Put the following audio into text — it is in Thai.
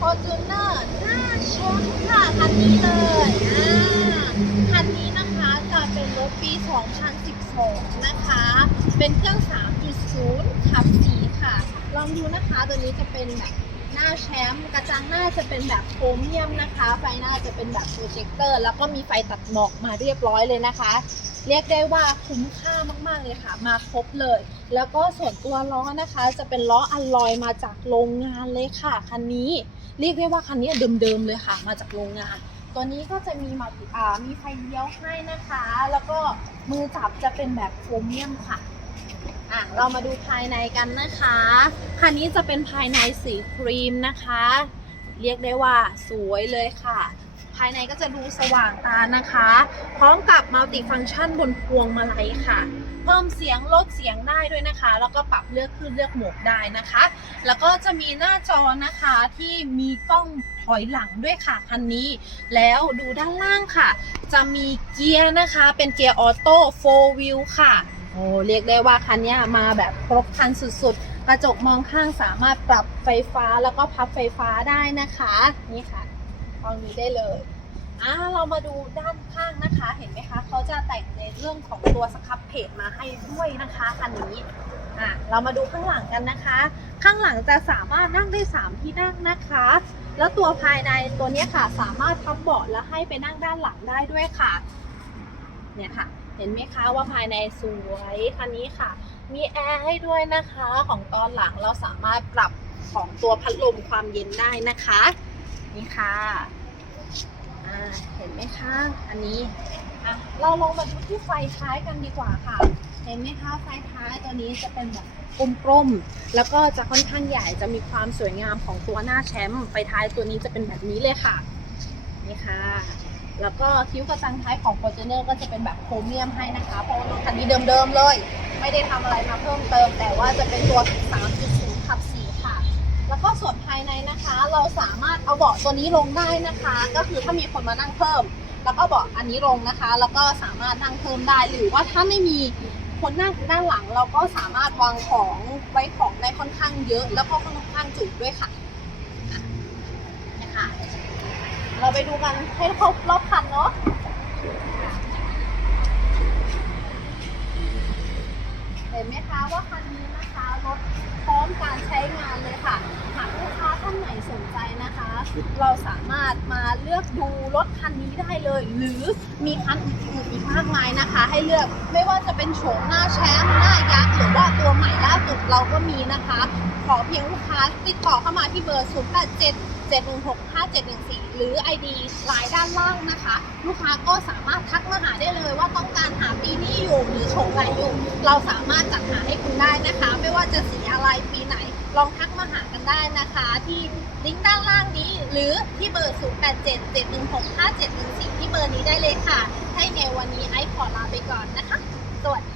Fortuner หน้าชนค่ะคันนี้เลยอ่าคันนี้นะคะจะเป็นรถปี 2012 นะคะ เป็นเครื่อง 3.0 ขับ4ค่ะ ลองดูนะคะตัวนี้จะเป็นแบบหน้าแชมป์กระจังหน้าจะเป็นแบบโครเมียมนะคะ ไฟหน้าจะเป็นแบบโปรเจคเตอร์ แล้วก็มีไฟตัดหมอกมาเรียบร้อยเลยนะคะ เรียกได้ว่าคุ้มค่ามากๆเลยค่ะ มาครบเลย แล้วก็ส่วนตัวล้อนะคะ จะเป็นล้ออัลลอยมาจากโรงงานเลยค่ะคันนี้ เรียกได้ว่าคันนี้เดิมๆเลยค่ะ มาจากโรงงาน ตัวนี้ก็จะมีมาอ่ามีไฟเลี้ยวให้นะคะ แล้วก็มือจับจะเป็นแบบโครเมียมค่ะอะ เรามาดูภายในกันนะคะ คันนี้จะเป็นภายในสีครีมนะคะ เรียกได้ว่าสวยเลยค่ะ ภายในก็จะดูสว่างตานะคะ พร้อมกับมัลติฟังชันบนพวงมาลัยค่ะ เพิ่มเสียงลดเสียงได้ด้วยนะคะ แล้วก็ปรับเลือกขึ้นเลือกโหมดได้นะคะ แล้วก็จะมีหน้าจอนะคะที่มีกล้องถอยหลังด้วยค่ะคันนี้ แล้วดูด้านล่างค่ะ จะมีเกียร์นะคะ เป็นเกียร์ออโต้4 wheel ค่ะโอ้เรียกได้ว่าคันนี้มาแบบครบครันสุดๆ กระจกมองข้างสามารถปรับไฟฟ้าแล้วก็พับไฟฟ้าได้นะคะ นี่ค่ะ ลองดูได้เลยอ่าเรามาดูด้านข้างนะคะ เห็นไหมคะเขาจะแต่งในเรื่องของตัวสครับเพจมาให้ด้วยนะคะคันนี้อะเรามาดูข้างหลังกันนะคะ ข้างหลังจะสามารถนั่งได้ 3 ที่นั่งนะคะ แล้วตัวภายในตัวนี้ค่ะ สามารถพับเบาะแล้วให้ไปนั่งด้านหลังได้ด้วยค่ะ เนี่ยค่ะ เห็นไหมคะว่าภายในสวยคันนี้ค่ะ มีแอร์ให้ด้วยนะคะของตอนหลังเราสามารถปรับของตัวพัดลมความเย็นได้นะคะ นี่ค่ะ เห็นไหมคะ อันนี้อะเราลองมาดูที่ไฟท้ายกันดีกว่าค่ะ เห็นไหมคะ ไฟท้ายตัวนี้จะเป็นแบบกลมๆ แล้วก็จะค่อนข้างใหญ่ จะมีความสวยงามของตัวหน้าแชมป์ไฟท้ายตัวนี้จะเป็นแบบนี้เลยค่ะ นี่ค่ะ แล้วก็คิ้วกระจังท้ายของ f o r t u n e r ก็จะเป็นแบบโครเมียมให้นะคะ เพราะว่ารถคันนี้เดิมๆเลย ไม่ได้ทำอะไรมาเพิ่มเติม แต่ว่าจะเป็นตัว 3.0ขับ4 แล้วก็ส่วนภายในนะคะ เราสามารถเอาเบาะตัวนี้ลงได้นะคะ ก็คือถ้ามีคนมานั่งเพิ่ม แล้วก็เบาะอันนี้ลงนะคะ แล้วก็สามารถนั่งเพิ่มได้ หรือว่าถ้าไม่มีคนนั่งด้านหลัง เราก็สามารถวางของไว้ของได้ค่อนข้างเยอะ แล้วก็ค่อนข้างจุด้วยค่ะนะคะเราไปดูกันให้ครบรอบคันเนาะ ห็นไหมคะว่าคันนี้นะคะรถพร้อมการใช้งานเลยค่ะ หากลูกค้าท่านไหนสนใจนะคะ เราสามารถมาเลือกดูรถคันนี้ได้เลย หรือมีคันอื่นๆอีกมากมายนะคะ ให้เลือกไม่ว่าจะเป็นโฉมหน้าแชมป์หน้ายักษ์หรือว่าตัวใหม่ล่าสุดเราก็มีนะคะ ขอเพียงลูกค้าติดต่อเข้ามาที่เบอร์ 0 8 7 716 5714 หรือ ID ไลน์ด้านล่างนะคะ ลูกค้าก็สามารถทักมาหาได้เลย ปีนี้อยู่หรือโฉมไหนอยู่ เราสามารถจัดหาให้คุณได้นะคะ ไม่ว่าจะสีอะไรปีไหน ลองทักมาหากันได้นะคะ ที่ลิงก์ด้านล่างนี้ หรือที่เบอร์ 0 8 7 7 1 6 5 7 1 4 ที่เบอร์นี้ได้เลยค่ะ ให้ในวันนี้ไอซ์ขอลาไปก่อนนะคะ สวัสดี